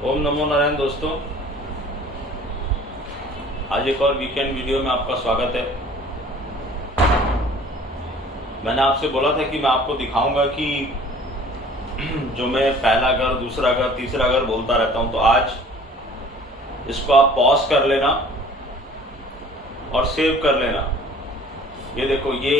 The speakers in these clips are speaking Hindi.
ओम नमो नारायण दोस्तों, आज एक और वीकेंड वीडियो में आपका स्वागत है। मैंने आपसे बोला था कि मैं आपको दिखाऊंगा कि जो मैं पहला घर, दूसरा घर, तीसरा घर बोलता रहता हूं, तो आज इसको आप पॉज कर लेना और सेव कर लेना। ये देखो, ये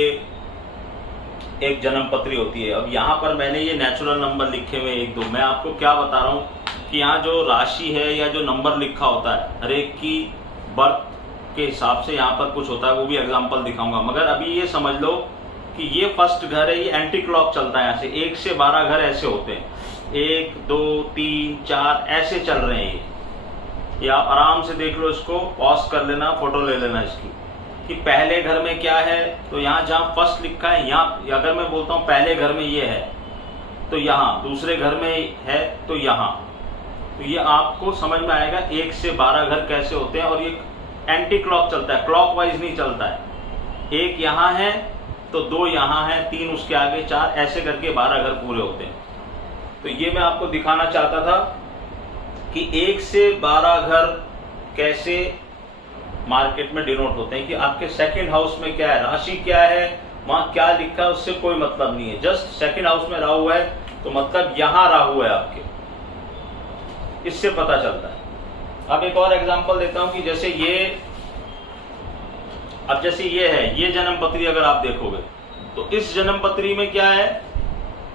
एक जन्म पत्री होती है। अब यहाँ पर मैंने ये नेचुरल नंबर लिखे हुए एक दो। मैं आपको क्या बता रहा हूँ कि यहाँ जो राशि है या जो नंबर लिखा होता है, हर एक की बर्थ के हिसाब से यहाँ पर कुछ होता है, वो भी एग्जांपल दिखाऊंगा। मगर अभी ये समझ लो कि ये फर्स्ट घर है, ये एंटी क्लॉक चलता है। यहाँ से 1 से 12 घर ऐसे होते हैं, 1 2 3 4 ऐसे चल रहे हैं ये आप आराम से देख लो। इसको पॉज कर लेना, फोटो ले लेना इसकी कि पहले घर में क्या है। तो यहाँ जहाँ फर्स्ट लिखा है, यहाँ अगर मैं बोलता हूँ पहले घर में ये है तो यहाँ, दूसरे घर में है तो यहाँ, तो ये आपको समझ में आएगा 1 से 12 घर कैसे होते हैं। और ये एंटी क्लॉक चलता है, क्लॉक वाइज नहीं चलता है। 1 यहाँ है तो 2 यहाँ है, 3 उसके आगे, 4 ऐसे करके 12 घर पूरे होते हैं। तो ये मैं आपको दिखाना चाहता था कि 1 से 12 घर कैसे मार्केट में डिनोट होते हैं, कि आपके सेकंड हाउस में क्या है, राशि क्या है, वहां क्या लिखा है, उससे कोई मतलब नहीं है। जस्ट सेकंड हाउस में राहु है तो मतलब यहां राहु है आपके, इससे पता चलता है। अब एक और एग्जांपल देता हूं कि जैसे ये, अब जैसे ये है, ये जन्म पत्री अगर आप देखोगे तो इस जन्म पत्री में क्या है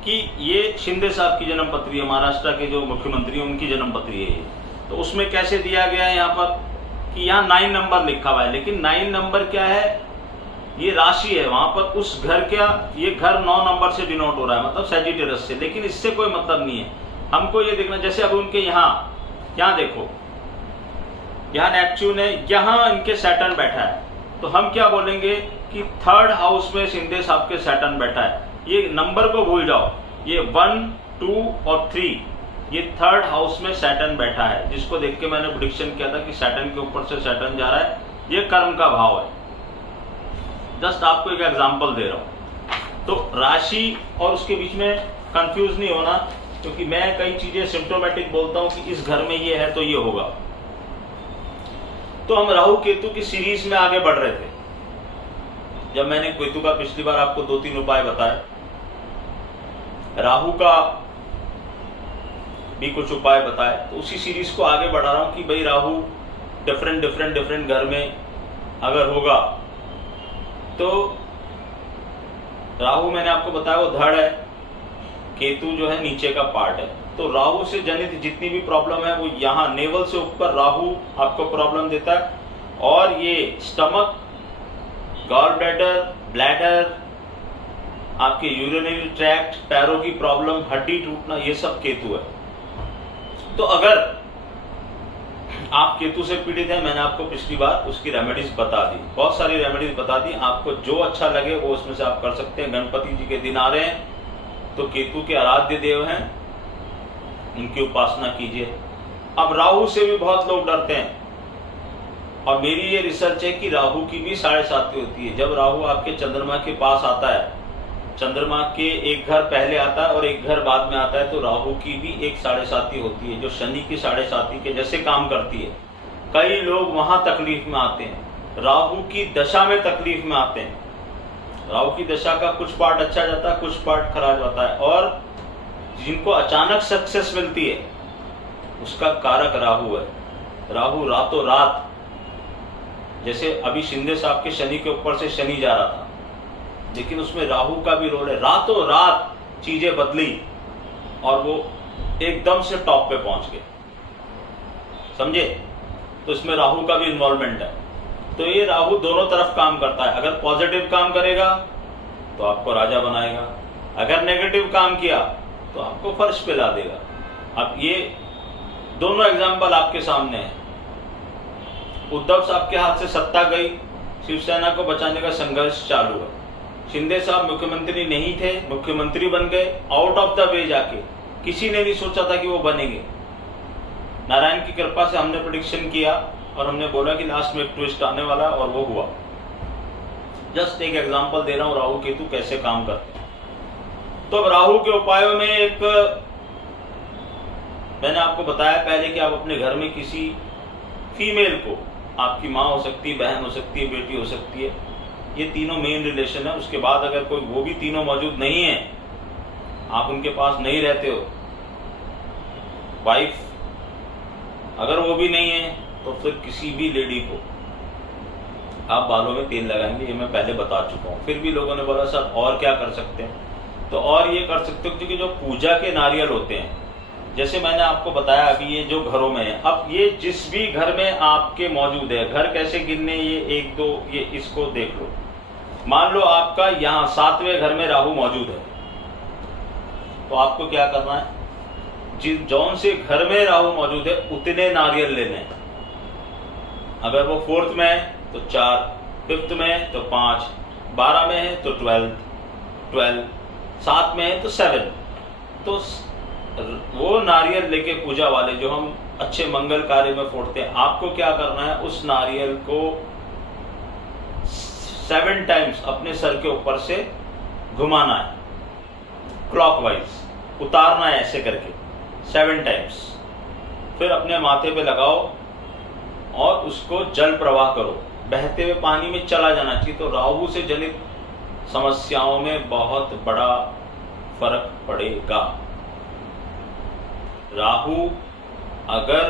कि ये शिंदे साहब की जन्म पत्री है, महाराष्ट्र के जो मुख्यमंत्री हैं उनकी जन्म पत्री है ये। तो उसमें कैसे दिया गया है यहाँ पर कि यहाँ 9 नंबर लिखा हुआ है, लेकिन 9 नंबर क्या है, ये राशि है। वहां पर उस घर क्या, ये घर 9 नंबर से डिनोट हो रहा है, मतलब सेजिटेरियस से, लेकिन इससे कोई मतलब नहीं है। हमको ये देखना, जैसे अब उनके यहाँ देखो, यहाँ नेपच्यून है, यहाँ इनके सैटर्न बैठा है, तो हम क्या बोलेंगे कि थर्ड हाउस में शिंदे साहब के सैटर्न बैठा है। ये नंबर को भूल जाओ, ये 1 2 और 3, ये थर्ड हाउस में सैटर्न बैठा है, जिसको देख के मैंने प्रेडिक्शन किया था कि सैटर्न के ऊपर से सैटर्न जा रहा है, ये कर्म का भाव है। जस्ट आपको एक एग्जांपल दे रहा हूं। तो राशि और उसके बीच में कंफ्यूज नहीं होना, क्योंकि मैं कई चीजें सिम्टोमेटिक बोलता हूं कि इस घर में ये है तो ये होगा। तो हम राहु केतु की सीरीज में आगे बढ़ रहे थे। जब मैंने केतु का पिछली बार आपको 2-3 उपाय बताए, राहु का भी कुछ उपाय बताए, तो उसी सीरीज को आगे बढ़ा रहा हूं कि भाई राहु डिफरेंट घर में अगर होगा तो राहु मैंने आपको बताया वो धड़ है, केतु जो है नीचे का पार्ट है। तो राहु से जनित जितनी भी प्रॉब्लम है वो यहाँ नेवल से ऊपर राहु आपको प्रॉब्लम देता है। और ये स्टमक, गॉल ब्लैडर, आपके यूरिनरी ट्रैक्ट, पैरों की प्रॉब्लम, हड्डी टूटना, ये सब केतु है। तो अगर आप केतु से पीड़ित हैं, मैंने आपको पिछली बार उसकी रेमेडीज बता दी, बहुत सारी रेमेडीज बता दी। आपको जो अच्छा लगे वो उसमें से आप कर सकते हैं। गणपति जी के दिन आ रहे हैं तो केतु के आराध्य देव हैं, उनकी उपासना कीजिए। अब राहु से भी बहुत लोग डरते हैं, और मेरी ये रिसर्च है कि राहु की भी 7.5 होती है। जब राहु आपके चंद्रमा के पास आता है, चंद्रमा के एक घर पहले आता है और एक घर बाद में आता है, तो राहु की भी एक 7.5 होती है, जो शनि की 7.5 के जैसे काम करती है। कई लोग वहां तकलीफ में आते हैं, राहु की दशा में तकलीफ में आते हैं। राहु की दशा का कुछ पार्ट अच्छा जाता है, कुछ पार्ट खराब जाता है। और जिनको अचानक सक्सेस मिलती है उसका कारक राहु है। राहु रातों रात, जैसे अभी शिंदे साहब के शनि के ऊपर से शनि जा रहा था, लेकिन उसमें राहु का भी रोल है। रातों रात चीजें बदली और वो एकदम से टॉप पे पहुंच गए, समझे? तो इसमें राहु का भी इन्वॉल्वमेंट है। तो ये राहु दोनों तरफ काम करता है। अगर पॉजिटिव काम करेगा तो आपको राजा बनाएगा, अगर नेगेटिव काम किया तो आपको फर्श पे ला देगा। अब ये दोनों एग्जाम्पल आपके सामने हैं। उद्धव साहब के हाथ से सत्ता गई, शिवसेना को बचाने का संघर्ष चालू है। शिंदे साहब मुख्यमंत्री नहीं थे, मुख्यमंत्री बन गए आउट ऑफ द वे जाके। किसी ने नहीं सोचा था कि वो बनेंगे। नारायण की कृपा से हमने प्रेडिक्शन किया और हमने बोला कि लास्ट में एक ट्विस्ट आने वाला, और वो हुआ। जस्ट एक एग्जांपल दे रहा हूं राहु केतु कैसे काम करते हैं। तो अब राहु के उपायों में एक मैंने आपको बताया पहले कि आप अपने घर में किसी फीमेल को, आपकी माँ हो सकती है, बहन हो सकती है, बेटी हो सकती है, ये तीनों मेन रिलेशन है। उसके बाद अगर कोई वो भी तीनों मौजूद नहीं है, आप उनके पास नहीं रहते हो, वाइफ अगर वो भी नहीं है, तो फिर किसी भी लेडी को आप बालों में तेल लगाएंगे, ये मैं पहले बता चुका हूँ। फिर भी लोगों ने बोला सर और क्या कर सकते हैं, तो और ये कर सकते हो क्योंकि जो पूजा के नारियल होते हैं, जैसे मैंने आपको बताया अभी ये जो घरों में है, अब ये जिस भी घर में आपके मौजूद है, घर कैसे गिनने, ये 1 2 ये इसको देख लो। मान लो आपका यहाँ 7वें घर में राहु मौजूद है, तो आपको क्या करना है, जिस जौन से घर में राहु मौजूद है उतने नारियल लेने हैं। अगर वो 4th में है तो 4, 5th में है तो 5, 12 में है तो 12, 7 में है तो 7। तो वो नारियल लेके पूजा वाले जो हम अच्छे मंगल कार्य में फोड़ते हैं, आपको क्या करना है, उस नारियल को 7 टाइम्स अपने सर के ऊपर से घुमाना है, क्लॉकवाइज उतारना है ऐसे करके 7 टाइम्स। फिर अपने माथे पे लगाओ और उसको जल प्रवाह करो, बहते हुए पानी में चला जाना चाहिए। तो राहु से जनित समस्याओं में बहुत बड़ा फर्क पड़ेगा। राहु अगर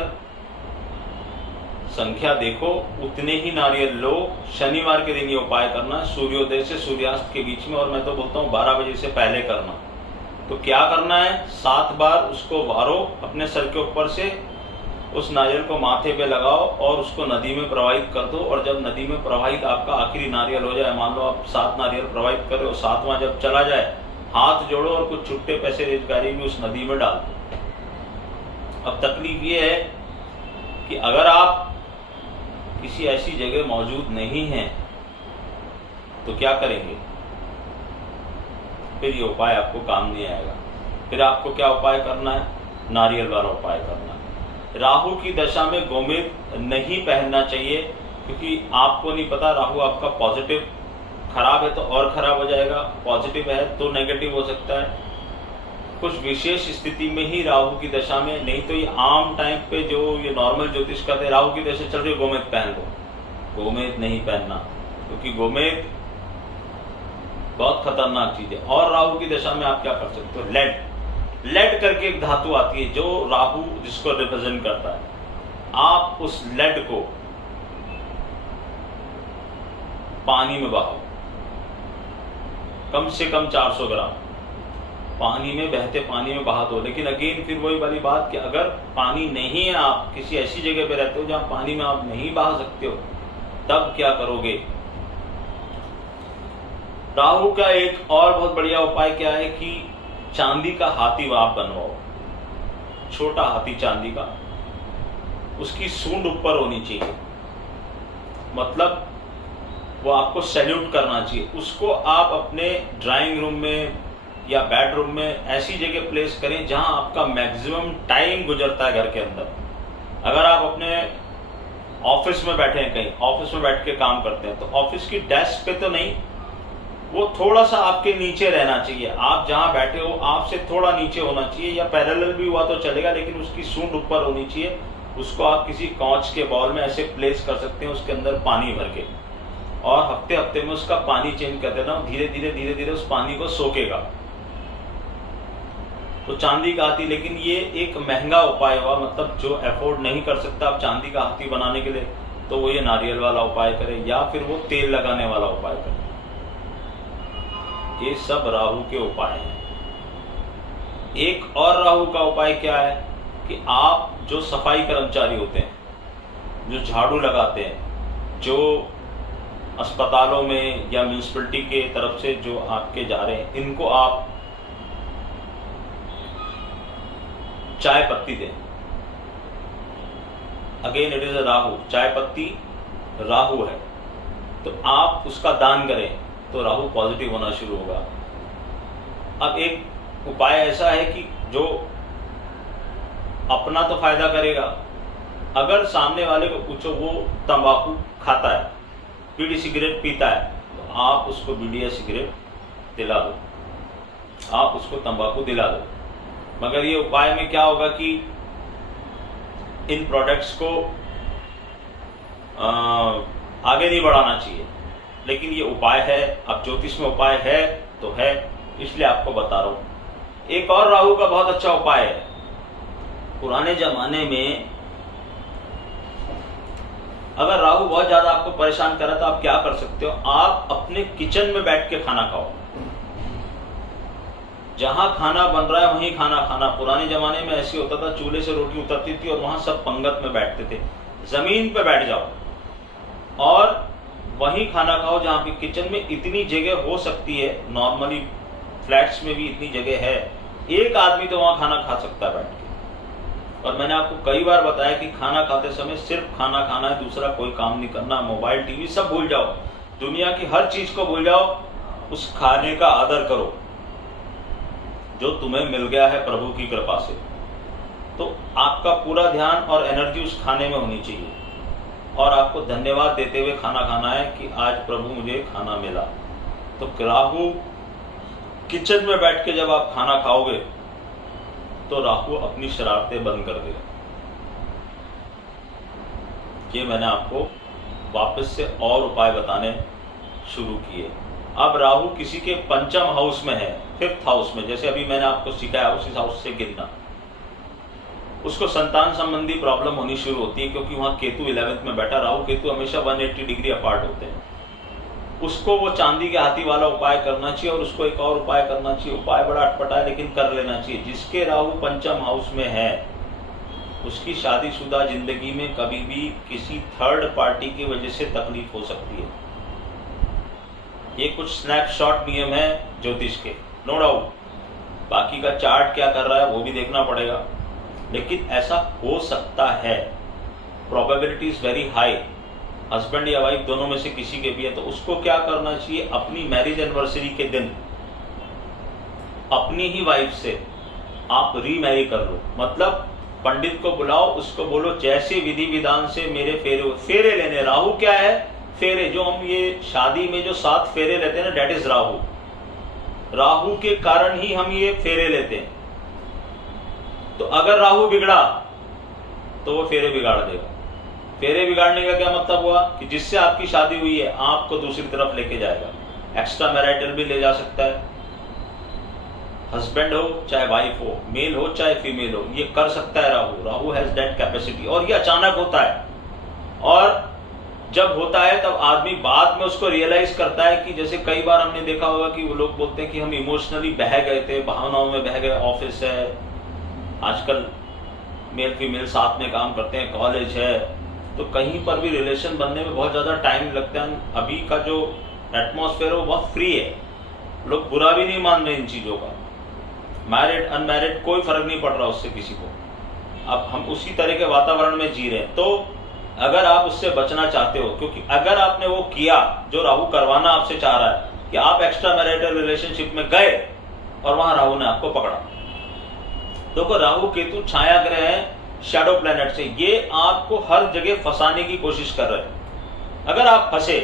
संख्या देखो उतने ही नारियल लो। शनिवार के दिन ये उपाय करना, सूर्योदय से सूर्यास्त के बीच में, और मैं तो बोलता हूँ 12 बजे से पहले करना। तो क्या करना है, 7 बार उसको वारो अपने सर के ऊपर से, उस नारियल को माथे पे लगाओ और उसको नदी में प्रवाहित कर दो। और जब नदी में प्रवाहित आपका आखिरी नारियल हो जाए, मान लो आप 7 नारियल प्रवाहित कर रहे हो, 7वां जब चला जाए, हाथ जोड़ो और कुछ छुट्टे पैसे रेतगारी में उस नदी में डाल दो। अब तकलीफ ये है कि अगर आप किसी ऐसी जगह मौजूद नहीं हैं तो क्या करेंगे, फिर ये उपाय आपको काम नहीं आएगा। फिर आपको क्या उपाय करना है, नारियल वाला उपाय करना है। राहु की दशा में गोमेद नहीं पहनना चाहिए, क्योंकि आपको नहीं पता राहु आपका पॉजिटिव खराब है तो और खराब हो जाएगा, पॉजिटिव है तो नेगेटिव हो सकता है। कुछ विशेष स्थिति में ही राहु की दशा में, नहीं तो ये आम टाइम पे जो ये नॉर्मल ज्योतिष करते हैं, राहु की दशा चल रही है गोमेद पहन लो। गोमेद नहीं पहनना, क्योंकि गोमेद बहुत खतरनाक चीज है। और राहु की दशा में आप क्या कर सकते हो, लेड करके एक धातु आती है जो राहु जिसको रिप्रेजेंट करता है, आप उस लेड को पानी में बहाओ, कम से कम 400 ग्राम पानी में, बहते पानी में बहा दो। लेकिन अगेन फिर वही वाली बात कि अगर पानी नहीं है, आप किसी ऐसी जगह पे रहते हो जहां पानी में आप नहीं बहा सकते हो, तब क्या करोगे। राहु का एक और बहुत बढ़िया उपाय क्या है कि चांदी का हाथी आप बनवाओ, छोटा हाथी चांदी का, उसकी सूंड ऊपर होनी चाहिए, मतलब वो आपको सैल्यूट करना चाहिए। उसको आप अपने ड्राइंग रूम में या बेडरूम में ऐसी जगह प्लेस करें जहां आपका मैक्सिमम टाइम गुजरता है घर के अंदर। अगर आप अपने ऑफिस में बैठे हैं, कहीं ऑफिस में बैठ के काम करते हैं, तो ऑफिस की डेस्क पे तो नहीं, वो थोड़ा सा आपके नीचे रहना चाहिए। आप जहां बैठे हो आपसे थोड़ा नीचे होना चाहिए, या पैरेलल भी हुआ तो चलेगा, लेकिन उसकी सूंड ऊपर होनी चाहिए। उसको आप किसी कांच के बॉल में ऐसे प्लेस कर सकते हैं, उसके अंदर पानी भर के, और हफ्ते हफ्ते में उसका पानी चेंज कर देना। धीरे धीरे उस पानी को सोखेगा। तो चांदी का हाथी, लेकिन ये एक महंगा उपाय हुआ, मतलब जो अफोर्ड नहीं कर सकता आप चांदी का हाथी बनाने के लिए, तो वो ये नारियल वाला उपाय करे, या फिर वो तेल लगाने वाला उपाय करे। ये सब राहु के उपाय हैं। एक और राहु का उपाय क्या है कि आप जो सफाई कर्मचारी होते हैं, जो झाड़ू लगाते हैं, जो अस्पतालों में या म्यूनिसिपैलिटी के तरफ से जो आपके जा रहे हैं, इनको आप चाय पत्ती दें। Again it is a Rahu, चाय पत्ती राहु है, तो आप उसका दान करें तो राहु पॉजिटिव होना शुरू होगा। अब एक उपाय ऐसा है कि जो अपना तो फायदा करेगा, अगर सामने वाले को पूछो वो तंबाकू खाता है, बीड़ी सिगरेट पीता है, तो आप उसको बीड़ी या सिगरेट दिला दो, आप उसको तंबाकू दिला दो। मगर ये उपाय में क्या होगा कि इन प्रोडक्ट्स को आगे नहीं बढ़ाना चाहिए, लेकिन ये उपाय है। अब ज्योतिष में उपाय है तो है, इसलिए आपको बता रहा हूं। एक और राहु का बहुत अच्छा उपाय है। पुराने जमाने में अगर राहु बहुत ज्यादा आपको परेशान कर रहा है तो आप क्या कर सकते हो, आप अपने किचन में बैठ के खाना खाओ। जहां खाना बन रहा है वहीं खाना खाना। पुराने जमाने में ऐसे होता था, चूल्हे से रोटी उतरती थी और वहां सब पंगत में बैठते थे। जमीन पे बैठ जाओ और वहीं खाना खाओ जहां पे किचन में इतनी जगह हो सकती है। नॉर्मली फ्लैट्स में भी इतनी जगह है, एक आदमी तो वहां खाना खा सकता है बैठ के। और मैंने आपको कई बार बताया कि खाना खाते समय सिर्फ खाना खाना है, दूसरा कोई काम नहीं करना। मोबाइल टीवी सब भूल जाओ, दुनिया की हर चीज को भूल जाओ, उस खाने का आदर करो जो तुम्हें मिल गया है प्रभु की कृपा से। तो आपका पूरा ध्यान और एनर्जी उस खाने में होनी चाहिए और आपको धन्यवाद देते हुए खाना खाना है कि आज प्रभु मुझे खाना मिला। तो राहु किचन में बैठ के जब आप खाना खाओगे तो राहु अपनी शरारतें बंद कर देगा। ये मैंने आपको वापस से और उपाय बताने शुरू किए। अब राहु किसी के पंचम हाउस में है, फिफ्थ हाउस में, जैसे अभी मैंने आपको सिखाया उसी हाउस से गिनना, उसको संतान संबंधी प्रॉब्लम होनी शुरू होती है क्योंकि वहां केतु 11th में बैठा। राहु केतु हमेशा 180 डिग्री अपार्ट होते हैं। उसको वो चांदी के हाथी वाला उपाय करना चाहिए और उसको एक और उपाय करना चाहिए। उपाय बड़ा अटपटा है लेकिन कर लेना चाहिए। जिसके राहु पंचम हाउस में है उसकी शादीशुदा जिंदगी में कभी भी किसी थर्ड पार्टी की वजह से तकलीफ हो सकती है। ये कुछ स्नैपशॉट नियम है ज्योतिष के, नो डाउट। बाकी का चार्ट क्या कर रहा है वो भी देखना पड़ेगा, लेकिन ऐसा हो सकता है। Probability is very high. Husband या वाइफ दोनों में से किसी के भी है तो उसको क्या करना चाहिए, अपनी मैरिज एनिवर्सरी के दिन अपनी ही वाइफ से आप रीमैरी कर लो। मतलब पंडित को बुलाओ, उसको बोलो जैसे विधि विधान से मेरे फेरे लेने। राहु क्या है, फेरे। जो हम ये शादी में जो 7 फेरे लेते हैं ना, डेट इज राहु। राहु के कारण ही हम ये फेरे लेते हैं। तो अगर राहु बिगड़ा तो वो फेरे बिगाड़ देगा। फेरे बिगाड़ने का क्या मतलब हुआ कि जिससे आपकी शादी हुई है आपको दूसरी तरफ लेके जाएगा। एक्स्ट्रा मैरिटल भी ले जा सकता है। हस्बैंड हो चाहे वाइफ हो, मेल हो चाहे फीमेल हो, ये कर सकता है Rahu. Rahu has that capacity और ये अचानक होता है। और जब होता है तब आदमी बाद में उसको रियलाइज करता है कि जैसे कई बार हमने देखा होगा कि वो लोग बोलते हैं कि हम इमोशनली बह गए थे, भावनाओं में बह गए। ऑफिस है, आजकल मेल फीमेल साथ में काम करते हैं, कॉलेज है, तो कहीं पर भी रिलेशन बनने में बहुत ज्यादा टाइम लगता है। अभी का जो एटमॉस्फेयर है वो बहुत फ्री है, लोग बुरा भी नहीं मान रहे इन चीजों का। मैरिड अनमैरिड कोई फर्क नहीं पड़ रहा उससे किसी को। अब हम उसी तरह के वातावरण में जी रहे हैं। तो अगर आप उससे बचना चाहते हो, क्योंकि अगर आपने वो किया जो राहु करवाना आपसे चाह रहा है कि आप एक्स्ट्रा मैरिटल रिलेशनशिप में गए और वहां राहु ने आपको पकड़ा। देखो राहु केतु छाया ग्रह है, शैडो प्लैनेट से, ये आपको हर जगह फंसाने की कोशिश कर रहे हैं। अगर आप फंसे,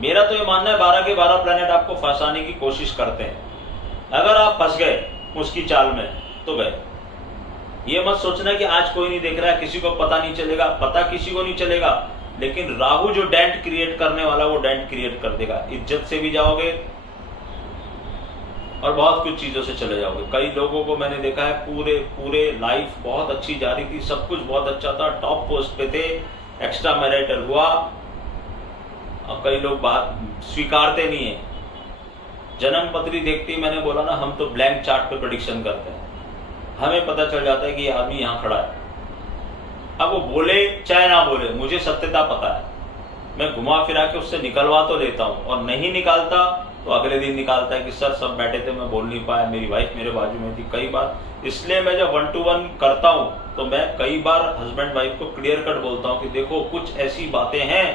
मेरा तो ये मानना है 12 के 12 प्लैनेट आपको फंसाने की कोशिश करते हैं। अगर आप फंस गए उसकी चाल में तो गए। ये मत सोचना कि आज कोई नहीं देख रहा है, किसी को पता नहीं चलेगा। पता किसी को नहीं चलेगा, लेकिन राहु जो डेंट क्रिएट करने वाला वो डेंट क्रिएट कर देगा। इज्जत से भी जाओगे और बहुत कुछ चीजों से चले जाओगे। कई लोगों को मैंने देखा है पूरे लाइफ बहुत अच्छी जा रही थी, सब कुछ बहुत अच्छा था, टॉप पोस्ट पे थे, एक्स्ट्रा मैरिटल हुआ और कई लोग बात स्वीकारते नहीं है। जन्म पत्री देखते ही मैंने बोला ना, हम तो ब्लैंक चार्ट पे प्रेडिक्शन करते हैं। हमें पता चल जाता है कि ये आदमी यहां खड़ा है। अब वो बोले चाहे ना बोले, मुझे सत्यता पता है। मैं घुमा फिरा के उससे निकलवा तो लेता हूं, और नहीं निकालता तो अगले दिन निकालता है कि सर सब बैठे थे, मैं बोल नहीं पाया, मेरी वाइफ मेरे बाजू में थी। कई बार इसलिए मैं जब 1 to 1 करता हूं तो मैं कई बार हस्बैंड वाइफ को क्लियर कट बोलता हूं कि देखो कुछ ऐसी बातें हैं,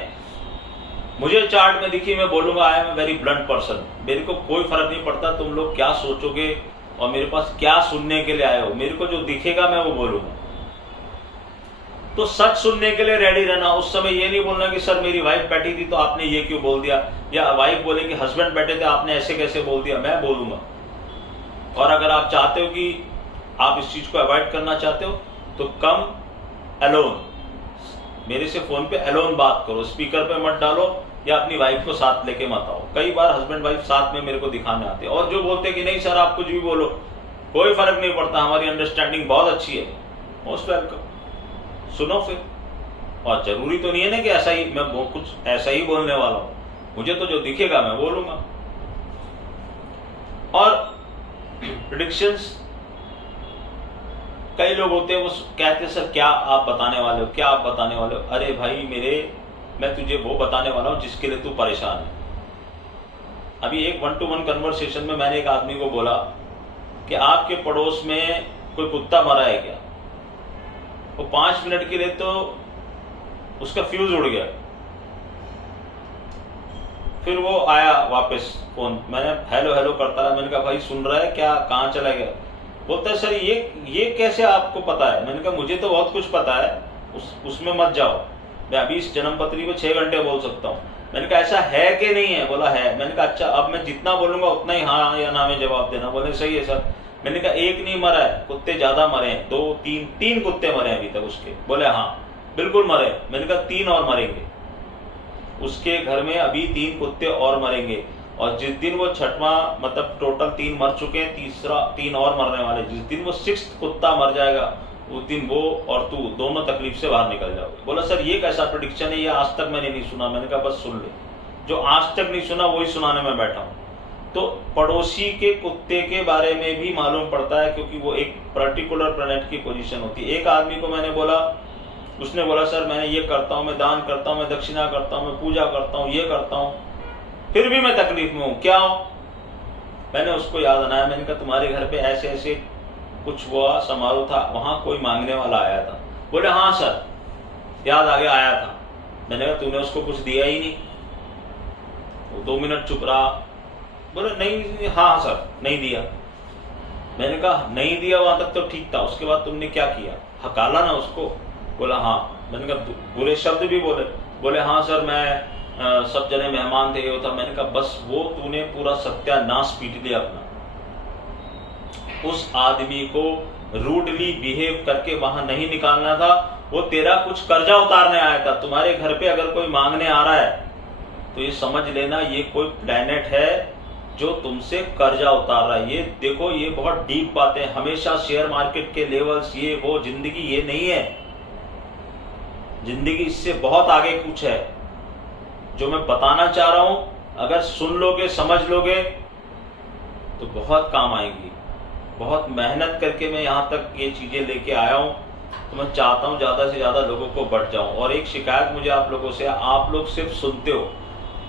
मुझे चार्ट में दिखी, मैं बोलूंगा I am very blunt person. मेरे को कोई फर्क नहीं पड़ता तुम लोग क्या सोचोगे और मेरे पास क्या सुनने के लिए आए हो। मेरे को जो दिखेगा मैं वो बोलूंगा। तो सच सुनने के लिए रेडी रहना। उस समय ये नहीं बोलना कि सर मेरी वाइफ बैठी थी तो आपने ये क्यों बोल दिया, या वाइफ बोले कि हस्बैंड बैठे थे आपने ऐसे कैसे बोल दिया। मैं बोलूंगा। और अगर आप चाहते हो कि आप इस चीज को अवॉइड करना चाहते हो तो कम अलोन, मेरे से फोन पे अलोन बात करो, स्पीकर पे मत डालो या अपनी वाइफ को साथ लेके मत आओ। कई बार हस्बैंड वाइफ साथ में मेरे को दिखाने आते हैं और जो बोलते कि नहीं सर आप कुछ भी बोलो कोई फर्क नहीं पड़ता, हमारी अंडरस्टैंडिंग बहुत अच्छी है, मोस्ट वेलकम, सुनो फिर। और जरूरी तो नहीं है ना कि ऐसा ही मैं कुछ ऐसा ही बोलने वाला हूं, मुझे तो जो दिखेगा मैं बोलूंगा। और प्रेडिक्शंस, कई लोग होते हैं वो कहते हैं सर क्या आप बताने वाले हो, क्या आप बताने वाले हो। अरे भाई मेरे, मैं तुझे वो बताने वाला हूं जिसके लिए तू परेशान है। अभी एक 1-to-1 कन्वर्सेशन में मैंने एक आदमी को बोला कि आपके पड़ोस में कोई कुत्ता मरा है क्या। वो 5 मिनट के लिए तो उसका फ्यूज उड़ गया, फिर वो आया वापस फोन, मैंने हेलो हेलो करता रहा, मैंने कहा भाई सुन रहा है क्या, कहाँ चला गया। बोलता है सर ये कैसे आपको पता है। मैंने कहा मुझे तो बहुत कुछ पता है, उसमें मत जाओ, मैं अभी इस जन्म पत्री को 6 घंटे बोल सकता हूँ। मैंने कहा ऐसा है कि नहीं है, बोला है। मैंने कहा अच्छा अब मैं जितना बोलूंगा उतना ही हाँ या ना में जवाब देना। बोले सही है सर। मैंने कहा एक नहीं मरा है, कुत्ते ज्यादा मरे हैं, 2-3 कुत्ते मरे हैं अभी तक उसके। बोले हाँ बिल्कुल मरे। मैंने कहा 3 और मरेंगे, उसके घर में अभी 3 कुत्ते और मरेंगे, और जिस दिन वो छठवां मतलब टोटल 3 मर चुके हैं, तीसरा 3 और मरने वाले, जिस दिन वो 6th कुत्ता मर जाएगा उस दिन वो और तू दोनों तकलीफ से बाहर निकल जाओगे। बोला सर ये कैसा प्रेडिक्शन है, ये आज तक मैंने नहीं सुना। मैंने कहा बस सुन ले, जो आज तक नहीं सुना वही सुनाने में बैठा हूं। तो पड़ोसी के कुत्ते के बारे में भी मालूम पड़ता है, क्योंकि वो एक पर्टिकुलर प्लैनेट की पोजीशन होती है। एक आदमी को मैंने बोला, उसने बोला सर मैंने ये करता हूं, मैं दान करता हूं, मैं दक्षिणा करता हूं, मैं पूजा करता हूं, ये करता हूं, फिर भी मैं तकलीफ में हूं, क्या हूं। मैंने उसको याद आया, मैंने कहा तुम्हारे घर पे ऐसे ऐसे कुछ हुआ, समारोह था, वहां कोई मांगने वाला आया था। बोले हाँ सर याद आ गया, आया था। मैंने कहा तूने उसको कुछ दिया ही नहीं। वो 2 मिनट चुप रहा, बोले नहीं हाँ सर नहीं दिया। मैंने कहा नहीं दिया वहां तक तो ठीक था, उसके बाद तुमने क्या किया, हकाला ना उसको। बोला हाँ। मैंने कहा बुरे शब्द भी बोले। बोले हाँ सर मैं सब जने मेहमान थे ये था। मैंने कहा बस वो तूने पूरा सत्यानाश पीट लिया अपना। उस आदमी को रूडली बिहेव करके वहां नहीं निकालना था, वो तेरा कुछ कर्जा उतारने आया था। तुम्हारे घर पे अगर कोई मांगने आ रहा है तो ये समझ लेना ये कोई प्लेनेट है जो तुमसे कर्जा उतार रहा है। ये देखो ये बहुत डीप बात है। हमेशा शेयर मार्केट के लेवल्स ये वो, जिंदगी ये नहीं है। जिंदगी इससे बहुत आगे कुछ है जो मैं बताना चाह रहा हूं। अगर सुन लोगे समझ लोगे तो बहुत काम आएगी। बहुत मेहनत करके मैं यहां तक ये चीजें लेके आया हूं, तो मैं चाहता हूं ज्यादा से ज्यादा लोगों को बढ़ जाऊं। और एक शिकायत मुझे आप लोगों से, आप लोग सिर्फ सुनते हो।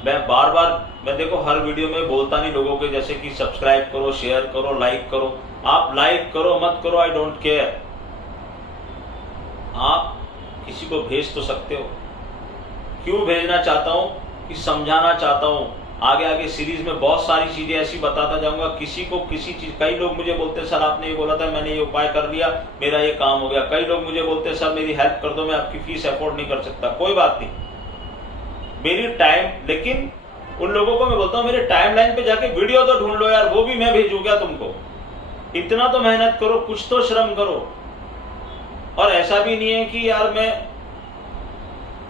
मैं बार बार, मैं देखो हर वीडियो में बोलता नहीं लोगों के जैसे कि सब्सक्राइब करो, शेयर करो, लाइक करो। आप लाइक करो मत करो, आई डोंट केयर। आप किसी को भेज तो सकते हो। क्यों भेजना चाहता हूं कि समझाना चाहता हूं। आगे आगे सीरीज में बहुत सारी चीजें ऐसी बताता जाऊंगा। किसी को किसी चीज, कई लोग मुझे बोलते हैं सर आपने ये बोला था, मैंने ये उपाय कर लिया, मेरा ये काम हो गया। कई लोग मुझे बोलते हैं सर मेरी हेल्प कर दो, मैं आपकी फीस अफोर्ड नहीं कर सकता। कोई बात नहीं, मेरी टाइम, लेकिन उन लोगों को मैं बोलता हूं मेरे टाइमलाइन पे जाके वीडियो तो ढूंढ लो यार, वो भी मैं भेजूंगा तुमको। इतना तो मेहनत करो, कुछ तो श्रम करो। और ऐसा भी नहीं है कि यार मैं,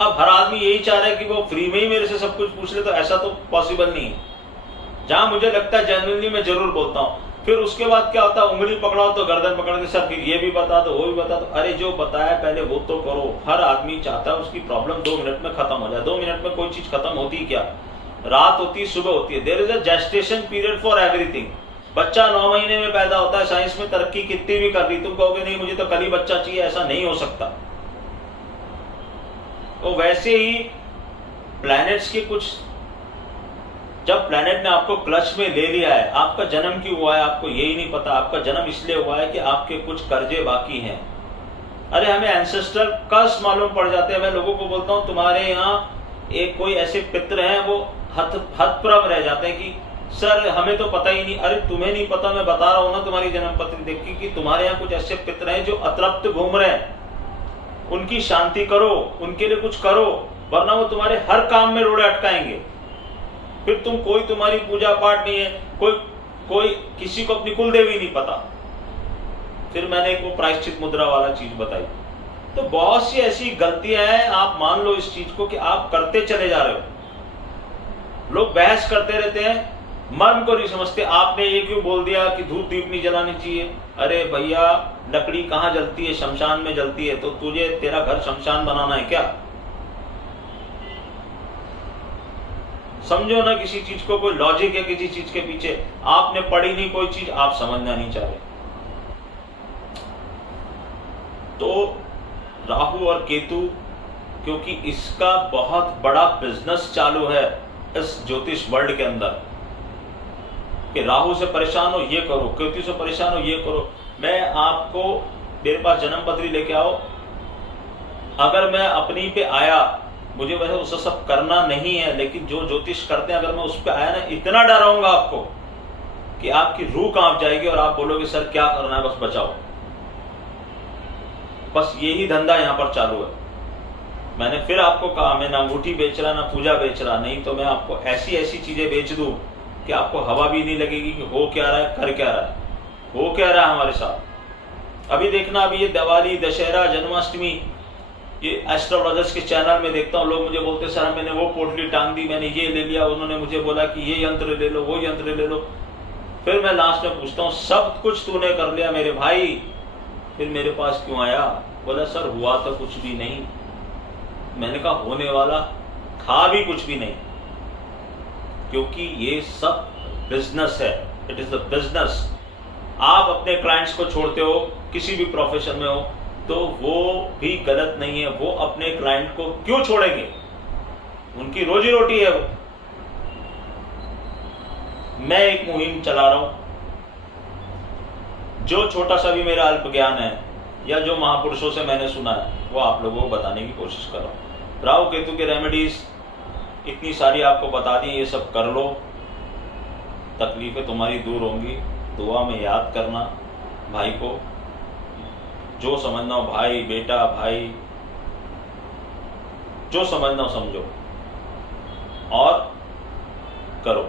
अब हर आदमी यही चाह रहा है कि वो फ्री में ही मेरे से सब कुछ पूछ ले, तो ऐसा तो पॉसिबल नहीं है। जहां मुझे लगता है जेन्युइनली मैं जरूर बोलता हूं। फिर उसके बाद क्या होता है, उंगली पकड़ाओ तो गर्दन पकड़ के सर फिर ये भी बता दो वो भी बता दो। अरे जो बताया पहले वो तो करो। हर आदमी चाहता है उसकी प्रॉब्लम 2 मिनट में खत्म हो जाए। 2 मिनट में कोई चीज खत्म होती क्या, रात होती सुबह होती है। There is a gestation period for everything. बच्चा 9 महीने में पैदा होता है। साइंस में तरक्की कितनी भी कर दी, तुम कहोगे नहीं मुझे तो कल ही बच्चा चाहिए, ऐसा नहीं हो सकता। तो वैसे ही प्लैनेट्स के कुछ, जब प्लैनेट ने आपको क्लच में ले लिया है, आपका जन्म क्यों हुआ है आपको यही नहीं पता। आपका जन्म इसलिए हुआ है कि आपके कुछ कर्जे बाकी हैं। अरे हमें एंसेस्ट्रल कर्स मालूम पड़ जाते हैं। मैं लोगों को बोलता हूं तुम्हारे यहाँ एक कोई ऐसे पितर हैं, वो हतप्रभ रह जाते हैं कि सर हमें तो पता ही नहीं। अरे तुम्हें नहीं पता, मैं बता रहा हूं ना तुम्हारी जन्म पत्री देख के कि तुम्हारे यहाँ कुछ ऐसे पितर हैं जो अतृप्त घूम रहे हैं। उनकी शांति करो, उनके लिए कुछ करो, वरना वो तुम्हारे हर काम में रोड़े अटकाएंगे। फिर तुम, कोई तुम्हारी पूजा पाठ नहीं है, कोई किसी को अपनी कुल देवी नहीं पता। फिर मैंने एक वो प्रायश्चित मुद्रा वाला चीज बताई। तो बहुत सी ऐसी गलतियां हैं, आप मान लो इस चीज को कि आप करते चले जा रहे हो। लोग बहस करते रहते हैं, मर्म को नहीं समझते। आपने ये क्यों बोल दिया कि धूप दीप नहीं जलानी चाहिए? अरे भैया, लकड़ी कहां जलती है? शमशान में जलती है। तो तुझे तेरा घर शमशान बनाना है क्या? समझो ना किसी चीज को, कोई लॉजिक है किसी चीज के पीछे। आपने पढ़ी नहीं कोई चीज, आप समझना नहीं चाह रहे। तो राहु और केतु, क्योंकि इसका बहुत बड़ा बिजनेस चालू है इस ज्योतिष वर्ल्ड के अंदर, कि राहु से परेशान हो ये करो, केतु से परेशान हो ये करो। मैं आपको, मेरे पास जन्म पत्री लेके आओ, अगर मैं अपनी पे आया, मुझे वैसे उससे सब करना नहीं है, लेकिन जो ज्योतिष करते हैं, अगर मैं उस पे आया ना, इतना डराऊंगा आपको कि आपकी रूह कांप जाएगी और आप बोलोगे सर क्या करना है, बस बचाओ। बस यही धंधा यहां पर चालू है। मैंने फिर आपको कहा, मैं ना अंगूठी बेच रहा ना पूजा बेच रहा, नहीं तो मैं आपको ऐसी ऐसी चीजें बेच दूं कि आपको हवा भी नहीं लगेगी कि हो क्या रहा है, कर क्या रहा है, हो क्या रहा है हमारे साथ। अभी देखना, अभी ये दिवाली, दशहरा, जन्माष्टमी, ये एस्ट्रोलॉजर्स के चैनल में देखता हूँ, लोग मुझे बोलते सर मैंने वो पोटली टांग दी, मैंने ये ले लिया, उन्होंने मुझे बोला कि ये यंत्र ले लो, वो यंत्र ले लो। फिर मैं लास्ट में पूछता हूँ, सब कुछ तूने कर लिया मेरे भाई, फिर मेरे पास क्यों आया? बोला सर हुआ तो कुछ भी नहीं। मैंने कहा होने वाला था भी कुछ भी नहीं, क्योंकि ये सब बिजनेस है। It is the business. आप अपने क्लाइंट्स को छोड़ते हो, किसी भी प्रोफेशन में हो, तो वो भी गलत नहीं है। वो अपने क्लाइंट को क्यों छोड़ेंगे? उनकी रोजी रोटी है वो। मैं एक मुहिम चला रहा हूं, जो छोटा सा भी मेरा अल्प ज्ञान है या जो महापुरुषों से मैंने सुना है, वो आप लोगों को बताने की कोशिश कर रहा हूं। राहु केतु के रेमेडीज इतनी सारी आपको बता दी, ये सब कर लो, तकलीफें तुम्हारी दूर होंगी। दुआ में याद करना भाई को, जो समझना हो, भाई बेटा भाई, जो समझना हो समझो और करो।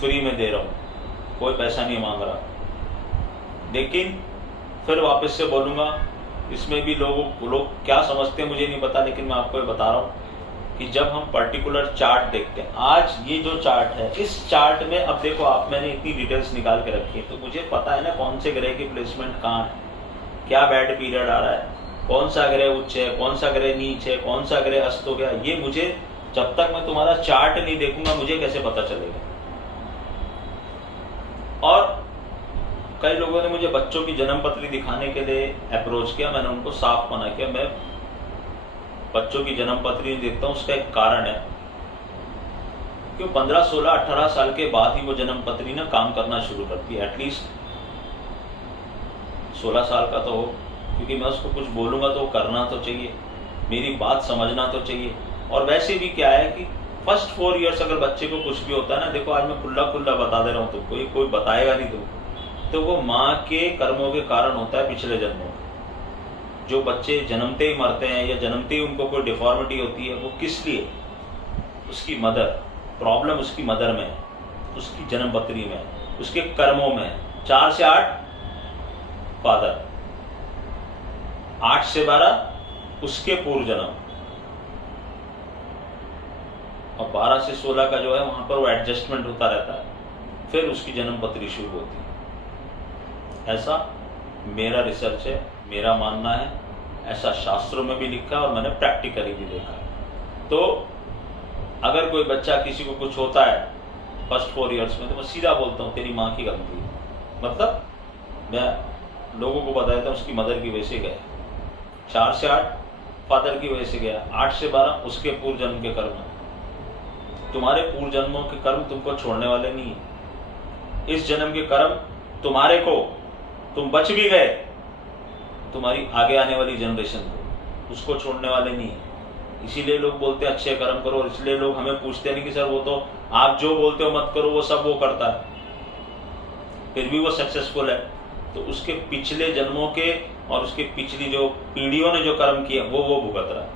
फ्री में दे रहा हूं, कोई पैसा नहीं मांग रहा। लेकिन फिर वापस से बोलूंगा, इसमें भी लोग क्या समझते हैं मुझे नहीं पता, लेकिन मैं आपको ये बता रहा हूं कि जब हम पर्टिकुलर चार्ट देखते हैं, आज ये जो चार्ट है, इस चार्ट में अब देखो आप, मैंने इतनी डिटेल्स निकाल के रखी है, तो मुझे पता है ना कौन से ग्रह की प्लेसमेंट कहाँ है, क्या बैड पीरियड आ रहा है, कौन सा ग्रह उच्च है, कौन सा ग्रह नीच है, कौन सा ग्रह अस्त हो गया। ये मुझे, जब तक मैं तुम्हारा चार्ट नहीं देखूंगा मुझे कैसे पता चलेगा। और कई लोगों ने मुझे बच्चों की जन्म पत्री दिखाने के लिए अप्रोच किया, मैंने उनको साफ मना किया, मैं बच्चों की जन्म पत्री देखता हूं। उसका एक कारण है, क्यों 15, 16, 18 साल के बाद ही वो जन्म पत्री ना काम करना शुरू करती है। एटलीस्ट 16 साल का तो हो, क्योंकि मैं उसको कुछ बोलूंगा तो वो करना तो चाहिए, मेरी बात समझना तो चाहिए। और वैसे भी क्या है कि फर्स्ट 4 इयर्स अगर बच्चे को कुछ भी होता है ना, देखो आज मैं खुला खुला बता दे रहा हूँ, तो कोई बताएगा नहीं तुमको, तो वो माँ के कर्मों के कारण होता है, पिछले जन्मों। जो बच्चे जन्मते ही मरते हैं या जन्मते ही उनको कोई डिफॉर्मिटी होती है, वो किस लिए? उसकी मदर, प्रॉब्लम उसकी मदर में, उसकी जन्म पत्री में, उसके कर्मों में। 4 से 8 फादर, 8 से 12 उसके पूर्व जन्म, और 12 से 16 का जो है वहां पर वो एडजस्टमेंट होता रहता है, फिर उसकी जन्म पत्री शुरू होती है। ऐसा मेरा रिसर्च है, मेरा मानना है, ऐसा शास्त्रों में भी लिखा है और मैंने प्रैक्टिकली भी देखा है। तो अगर कोई बच्चा किसी को कुछ होता है फर्स्ट 4 इयर्स में, तो मैं सीधा बोलता हूँ तेरी माँ की गलती है। मतलब मैं लोगों को बताया था उसकी मदर की वजह से गया, 4 से 8 फादर की वजह से गया, 8 से 12 उसके पूर्व जन्म के कर्म। तुम्हारे पूर्व जन्मों के कर्म तुमको छोड़ने वाले नहीं है। इस जन्म के कर्म तुम्हारे को, तुम बच भी गए, तुम्हारी आगे आने वाली जनरेशन को उसको छोड़ने वाले नहीं है। इसीलिए लोग बोलते हैं अच्छे कर्म करो, और इसलिए लोग हमें पूछते नहीं कि सर वो तो आप जो बोलते हो मत करो, वो सब वो करता है, फिर भी वो सक्सेसफुल है। तो उसके पिछले जन्मों के और उसके पिछली जो पीढ़ियों ने जो कर्म किए वो भुगत रहा है।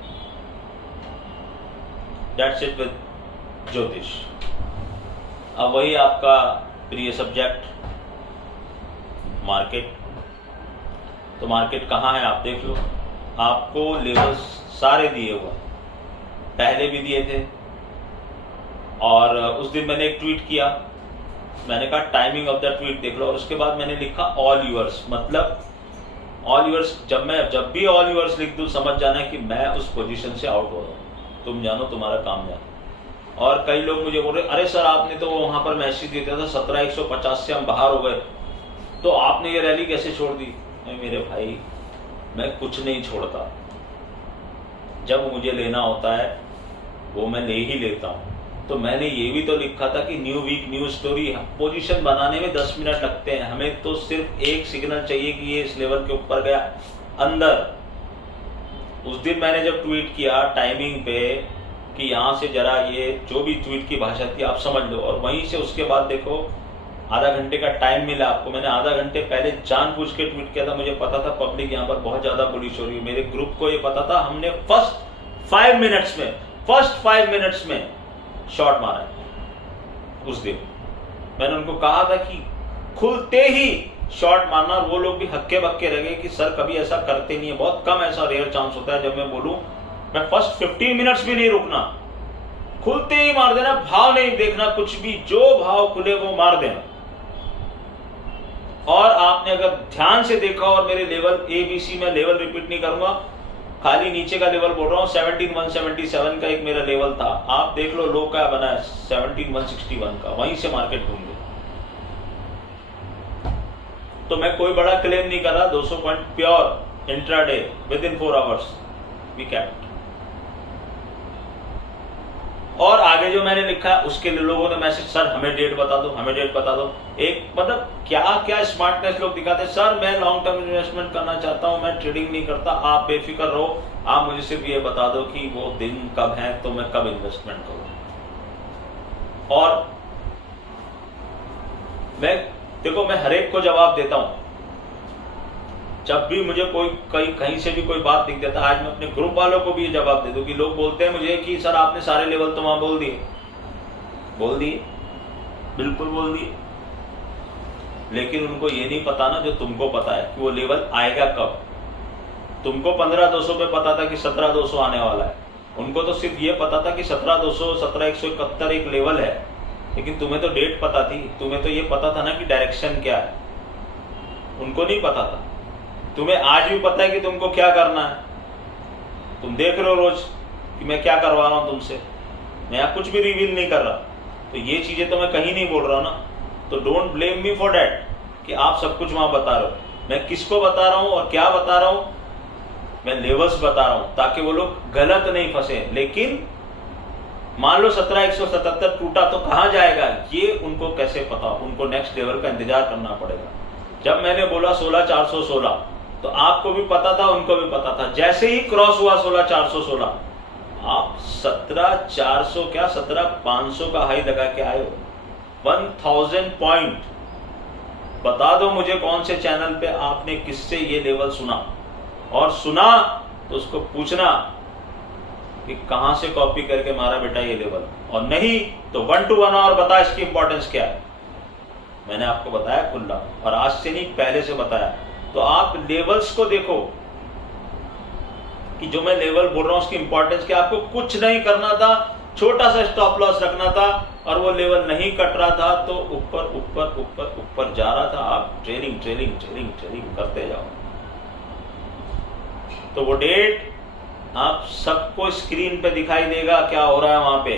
दैट्स इट विद ज्योतिष। अब वही आपका प्रिय सब्जेक्ट मार्केट। तो मार्केट कहाँ है आप देख लो। आपको लेवल्स सारे दिए हुए हैं, पहले भी दिए थे। और उस दिन मैंने एक ट्वीट किया, मैंने कहा टाइमिंग ऑफ द ट्वीट देख लो, और उसके बाद मैंने लिखा ऑल यूअर्स, मतलब ऑल यूअर्स। जब भी ऑल यूअर्स लिख दूं, समझ जाना कि मैं उस पोजीशन से आउट हो रहा हूं, तुम जानो तुम्हारा काम जानो। और कई लोग मुझे बोल रहे, अरे सर आपने तो वहां पर मैसेज दिया था 17,150 से हम बाहर हो गए, तो आपने ये रैली कैसे छोड़ दी? नहीं मेरे भाई, मैं कुछ नहीं छोड़ता, जब मुझे लेना होता है वो मैं ले ही लेता हूं। तो मैंने ये भी तो लिखा था कि new week new story, position बनाने में 10 मिनट लगते हैं, हमें तो सिर्फ एक सिग्नल चाहिए कि ये इस लेवल के ऊपर गया अंदर। उस दिन मैंने जब ट्वीट किया टाइमिंग पे कि यहां से जरा ये जो भी ट्वीट की भाषा थी आप समझ लो, और वहीं से उसके बाद देखो आधा घंटे का टाइम मिला आपको। मैंने आधा घंटे पहले जानबूझ के ट्वीट किया था, मुझे पता था पब्लिक यहाँ पर बहुत ज्यादा बुलिश हो रही है, मेरे ग्रुप को ये पता था। हमने फर्स्ट 5 मिनट्स में शॉट मारा है। उस दिन मैंने उनको कहा था कि खुलते ही शॉट मारना, और वो लोग भी हक्के बक्के रह गए कि सर कभी ऐसा करते नहीं है, बहुत कम ऐसा रेयर चांस होता है जब मैं बोलूं मैं फर्स्ट 15 मिनट्स भी नहीं रुकना, खुलते ही मार देना, भाव नहीं देखना, कुछ भी जो भाव खुले वो मार देना। और आपने अगर ध्यान से देखा, और मेरे लेवल ABC में लेवल रिपीट नहीं करूंगा, खाली नीचे का लेवल बोल रहा हूं, 17,177 का एक मेरा लेवल था, आप देख लो लो क्या बना है 17,161 का, वहीं से मार्केट घूम गई। तो मैं कोई बड़ा क्लेम नहीं कर रहा, 200 point pure intraday within 4 hours we kept. और आगे जो मैंने लिखा उसके लिए लोगों ने मैसेज, सर हमें डेट बता दो, हमें डेट बता दो। एक मतलब क्या क्या स्मार्टनेस लोग दिखाते हैं, सर मैं लॉन्ग टर्म इन्वेस्टमेंट करना चाहता हूं, मैं ट्रेडिंग नहीं करता, आप बेफिक्र रहो, आप मुझे सिर्फ ये बता दो कि वो दिन कब है तो मैं कब इन्वेस्टमेंट करूं। और मैं देखो, मैं हर एक को जवाब देता हूं, जब भी मुझे कोई कहीं से भी कोई बात दिख जाता है। आज मैं अपने ग्रुप वालों को भी ये जवाब दे दूं कि लोग बोलते हैं मुझे कि सर आपने सारे लेवल तो वहां बोल दिए, बिल्कुल बोल दिए, लेकिन उनको ये नहीं पता ना जो तुमको पता है कि वो लेवल आएगा कब। तुमको 15,200 पे पता था कि 17,200 आने वाला है, उनको तो सिर्फ ये पता था कि 17,200 17,171 एक लेवल है, लेकिन तुम्हें तो डेट पता थी, तुम्हें तो ये पता था ना कि डायरेक्शन क्या है, उनको नहीं पता था। तुम्हें आज भी पता है कि तुमको क्या करना है, तुम देख रहे हो रोज कि मैं क्या करवा रहा हूं तुमसे, मैं यहाँ कुछ भी रिवील नहीं कर रहा, तो ये चीजें तो मैं कहीं नहीं बोल रहा हूं ना। तो don't blame me for that कि आप सब कुछ वहां बता रहे हो। मैं किसको बता रहा हूं और क्या बता रहा हूं, मैं लेवल्स बता रहा हूं ताकि वो लोग गलत नहीं फंसे। लेकिन मान लो 17,177 टूटा तो कहां जाएगा ये उनको कैसे पता, उनको नेक्स्ट लेवल का इंतजार करना पड़ेगा। जब मैंने बोला 16,416 तो आपको भी पता था, उनको भी पता था, जैसे ही क्रॉस हुआ 16,416 आप 17,400 क्या 17,500 का हाई लगा के आए हो, 1000 पॉइंट। बता दो मुझे कौन से चैनल पे आपने किससे ये लेवल सुना, और सुना तो उसको पूछना कि कहां से कॉपी करके मारा बेटा ये लेवल, और नहीं तो 1 to 1 और बता इसकी इंपॉर्टेंस क्या है। मैंने आपको बताया खुला, और आज से नहीं पहले से बताया। तो आप लेवल्स को देखो कि जो मैं लेवल बोल रहा हूं उसकी इंपॉर्टेंस क्या। आपको कुछ नहीं करना था, छोटा सा स्टॉप लॉस रखना था, और वो लेवल नहीं कट रहा था तो ऊपर ऊपर ऊपर ऊपर जा रहा था, आप ट्रेलिंग ट्रेलिंग ट्रेलिंग ट्रेलिंग करते जाओ। तो वो डेट आप सबको स्क्रीन पे दिखाई देगा क्या हो रहा है वहां पे,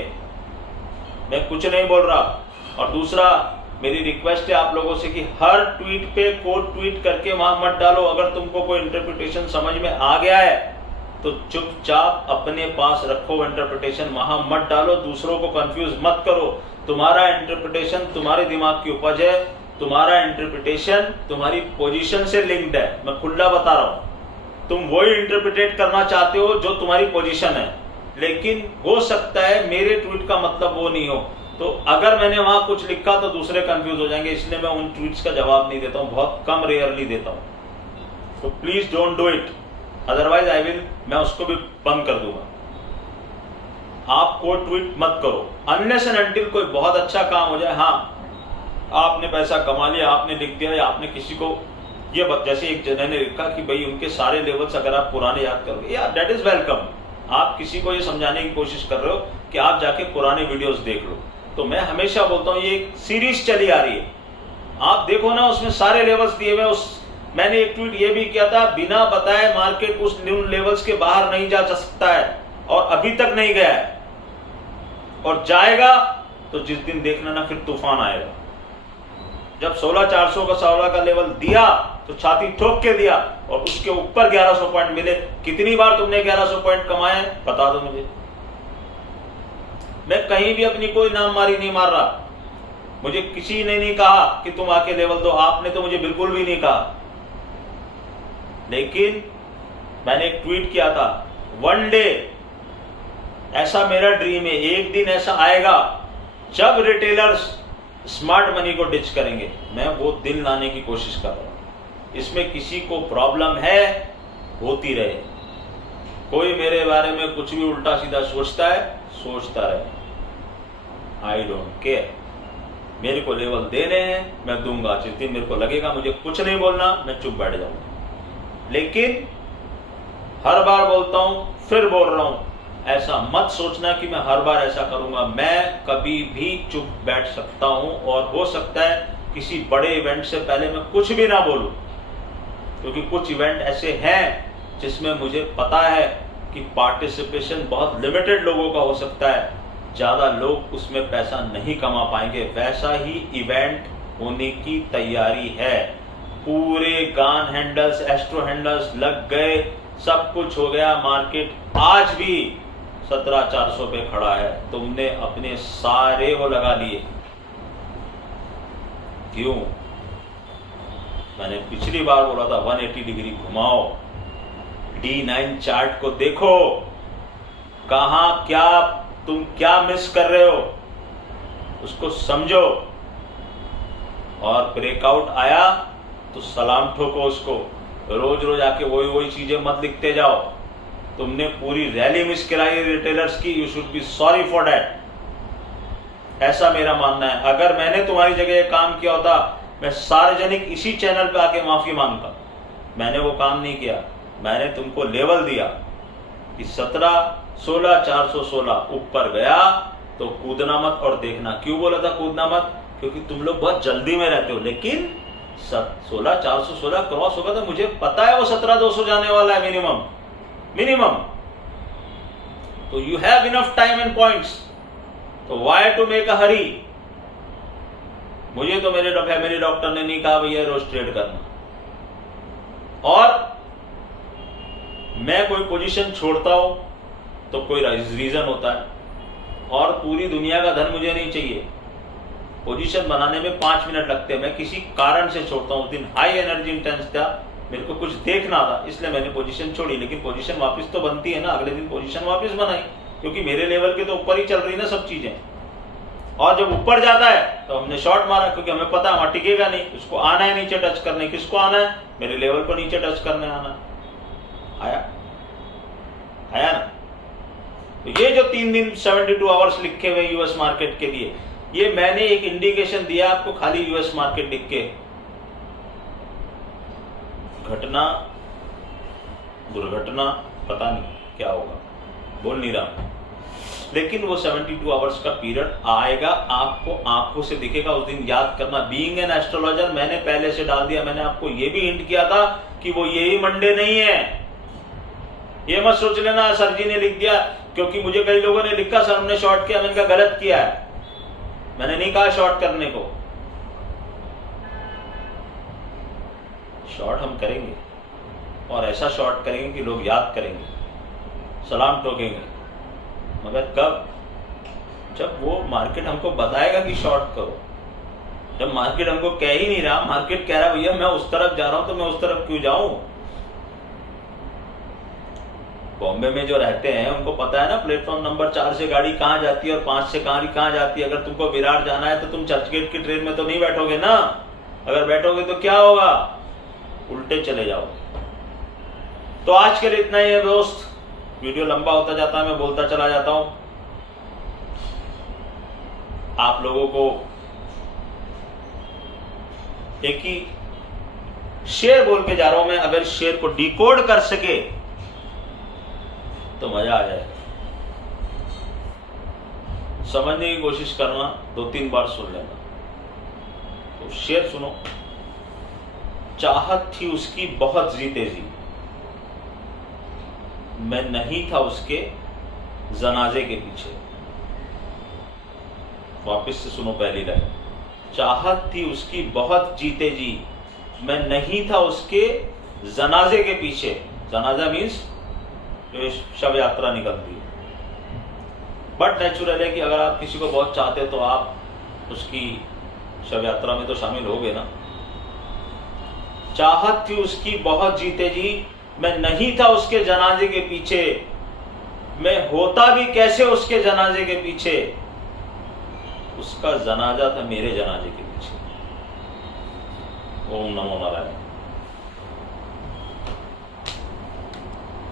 मैं कुछ नहीं बोल रहा। और दूसरा मेरी रिक्वेस्ट है आप लोगों से कि हर ट्वीट पे कोट ट्वीट करके वहां मत डालो। अगर तुमको कोई इंटरप्रिटेशन समझ में आ गया है तो चुपचाप अपने पास रखो इंटरप्रिटेशन, वहां मत डालो, दूसरों को कंफ्यूज मत करो। तुम्हारा इंटरप्रिटेशन तुम्हारे दिमाग की उपज है, तुम्हारा इंटरप्रिटेशन तुम्हारी पोजीशन से लिंक्ड है। मैं खुला बता रहा हूं, तुम वही इंटरप्रिटेट करना चाहते हो जो तुम्हारी पोजीशन है, लेकिन हो सकता है मेरे ट्वीट का मतलब वो नहीं हो। तो अगर मैंने वहां कुछ लिखा तो दूसरे कंफ्यूज हो जाएंगे, इसलिए मैं उन ट्वीट्स का जवाब नहीं देता हूं, बहुत कम रेयरली देता हूं। तो please don't do it, otherwise मैं उसको भी बंद कर दूंगा। आप कोई ट्वीट मत करो अनलेस एंड अनटिल कोई बहुत अच्छा काम हो जाए। हाँ आपने पैसा कमा लिया, आपने लिख दिया, या आपने किसी को जैसे एक जने ने लिखा कि भाई उनके सारे लेवल्स अगर आप पुराने याद करोगे, यार दैट इज वेलकम। आप किसी को ये समझाने की कोशिश कर रहे हो कि आप जाके पुराने वीडियोस देख लो, तो मैं हमेशा बोलता हूँ ये एक सीरीज चली आ रही है, आप देखो ना, उसमें सारे लेवल्स दिए हुए। मैंने एक ट्वीट ये भी किया था, बिना बताए मार्केट उस न्यू लेवल्स के बाहर नहीं जा सकता है, और अभी तक नहीं गया है, और जाएगा तो जिस दिन देखना ना फिर तूफान आएगा। जब 16,400 का 16 का लेवल दिया तो छाती ठोक के दिया, और उसके ऊपर 1100 पॉइंट मिले। कितनी बार तुमने 1100 पॉइंट कमाए बता दो मुझे। मैं कहीं भी अपनी कोई नाममारी नहीं मार रहा, मुझे किसी ने नहीं कहा कि तुम आके लेवल दो, आपने तो मुझे बिल्कुल भी नहीं कहा। लेकिन मैंने एक ट्वीट किया था, वन डे, ऐसा मेरा ड्रीम है, एक दिन ऐसा आएगा जब रिटेलर्स स्मार्ट मनी को डिच करेंगे। मैं वो दिन लाने की कोशिश कर रहा हूं। इसमें किसी को प्रॉब्लम है, होती रहे। कोई मेरे बारे में कुछ भी उल्टा सीधा सोचता है, सोचता रहे, आई डोंट केयर। मेरे को लेवल देने हैं, मैं दूंगा। जिस दिन मेरे को लगेगा मुझे कुछ नहीं बोलना, मैं चुप बैठ जाऊंगा। लेकिन हर बार बोलता हूं, फिर बोल रहा हूं, ऐसा मत सोचना कि मैं हर बार ऐसा करूंगा। मैं कभी भी चुप बैठ सकता हूं, और हो सकता है किसी बड़े इवेंट से पहले मैं कुछ भी ना बोलूं, क्योंकि कुछ इवेंट ऐसे हैं जिसमें मुझे पता है कि पार्टिसिपेशन बहुत लिमिटेड लोगों का हो सकता है, ज्यादा लोग उसमें पैसा नहीं कमा पाएंगे। वैसा ही इवेंट होने की तैयारी है। पूरे गान हैंडल्स, एस्ट्रो हैंडल्स लग गए, सब कुछ हो गया। मार्केट आज भी 17,400 पे खड़ा है। तुमने अपने सारे वो लगा लिए। क्यों? मैंने पिछली बार बोला था 180 डिग्री घुमाओ, D9 चार्ट को देखो, कहां क्या तुम क्या मिस कर रहे हो, उसको समझो, और ब्रेकआउट आया तो सलाम ठोको उसको। रोज रोज आके वही चीजें मत लिखते जाओ। तुमने पूरी रैली मिस कराई रिटेलर्स की, you should be sorry for that. ऐसा मेरा मानना है। अगर मैंने तुम्हारी जगह काम किया होता, मैं सार्वजनिक इसी चैनल पे आके माफी मांगता। मैंने वो काम नहीं किया। मैंने तुमको लेवल दिया कि 16,416 ऊपर गया तो कूदना मत और देखना। क्यों बोला था कूदना मत? क्योंकि तुम लोग बहुत जल्दी में रहते हो। लेकिन 16,416 क्रॉस होगा तो मुझे पता है वो 17,200 जाने वाला है मिनिमम। तो you have enough time and points, तो व्हाई टू मेक अ हरी। मुझे तो मेरे फैमिली डॉक्टर ने नहीं कहा भैया रोज ट्रेड करना, और मैं कोई पोजीशन छोड़ता हूं तो कोई रीजन होता है, और पूरी दुनिया का धन मुझे नहीं चाहिए। पोजीशन बनाने में 5 मिनट लगते हैं, मैं किसी कारण से छोड़ता हूं। उस दिन हाई एनर्जी इंटेंस था, मेरे को कुछ देखना था, इसलिए मैंने पोजीशन छोड़ी। लेकिन पोजीशन वापस तो बनती है ना, अगले दिन पोजीशन वापस बनाई, क्योंकि मेरे लेवल के तो ऊपर ही चल रही ना सब चीजें। और जब ऊपर जाता है तो हमने शॉर्ट मारा, क्योंकि हमें पता है वहां टिकेगा नहीं, उसको आना है नीचे टच करने। किसको आना है? मेरे लेवल को नीचे टच करने आना। आया ना? तो ये जो 3 दिन 72 आवर्स लिखे हुए यूएस मार्केट के लिए, ये मैंने एक इंडिकेशन दिया आपको, खाली यूएस मार्केट लिख के। घटना दुर्घटना पता नहीं क्या होगा, बोल नहीं रहा, लेकिन वो 72 आवर्स का पीरियड आएगा, आपको आंखों से दिखेगा। उस दिन याद करना, बीइंग एन एस्ट्रोलॉजर मैंने पहले से डाल दिया। मैंने आपको ये भी हिंट किया था कि वो यही मंडे नहीं है। ये मत सोच लेना सर जी ने लिख दिया, क्योंकि मुझे कई लोगों ने लिखा सर हमने शॉर्ट किया। मैंने कहा गलत किया है, मैंने नहीं कहा शॉर्ट करने को। शॉर्ट हम करेंगे, और ऐसा शॉर्ट करेंगे कि लोग याद करेंगे, सलाम ठोकेंगे। मगर कब? जब वो मार्केट हमको बताएगा कि शॉर्ट करो। जब मार्केट हमको कह ही नहीं रहा, मार्केट कह रहा भैया मैं उस तरफ जा रहा हूं, तो मैं उस तरफ क्यों जाऊं? बॉम्बे में जो रहते हैं उनको पता है ना प्लेटफॉर्म नंबर 4 से गाड़ी कहां जाती है और 5 से कहां जाती है। अगर तुमको विराट जाना है तो तुम चर्चगेट की ट्रेन में तो नहीं बैठोगे ना। अगर बैठोगे तो क्या होगा? उल्टे चले जाओगे। तो आज के लिए इतना ही है दोस्त। वीडियो लंबा होता जाता है, मैं बोलता चला जाता हूं। आप लोगों को एक ही शेर बोल के जा रहा हूं मैं, अगर शेर को डिकोड कर सके तो मजा आ जाए। समझने की कोशिश करना, 2-3 बार सुन लेना। तो शेर सुनो। चाहत थी उसकी बहुत जी तेजी, मैं नहीं था उसके जनाजे के पीछे। वापस से सुनो पहली लाइन। चाहत थी उसकी बहुत जीते जी, मैं नहीं था उसके जनाजे के पीछे। जनाजा मीन्स जो शव यात्रा निकलती है। बट नेचुरल है कि अगर आप किसी को बहुत चाहते हो तो आप उसकी शव यात्रा में तो शामिल होगे ना। चाहत थी उसकी बहुत जीते जी, मैं नहीं था उसके जनाजे के पीछे, मैं होता भी कैसे उसके जनाजे के पीछे, उसका जनाजा था मेरे जनाजे के पीछे। ओम नमो नारायण।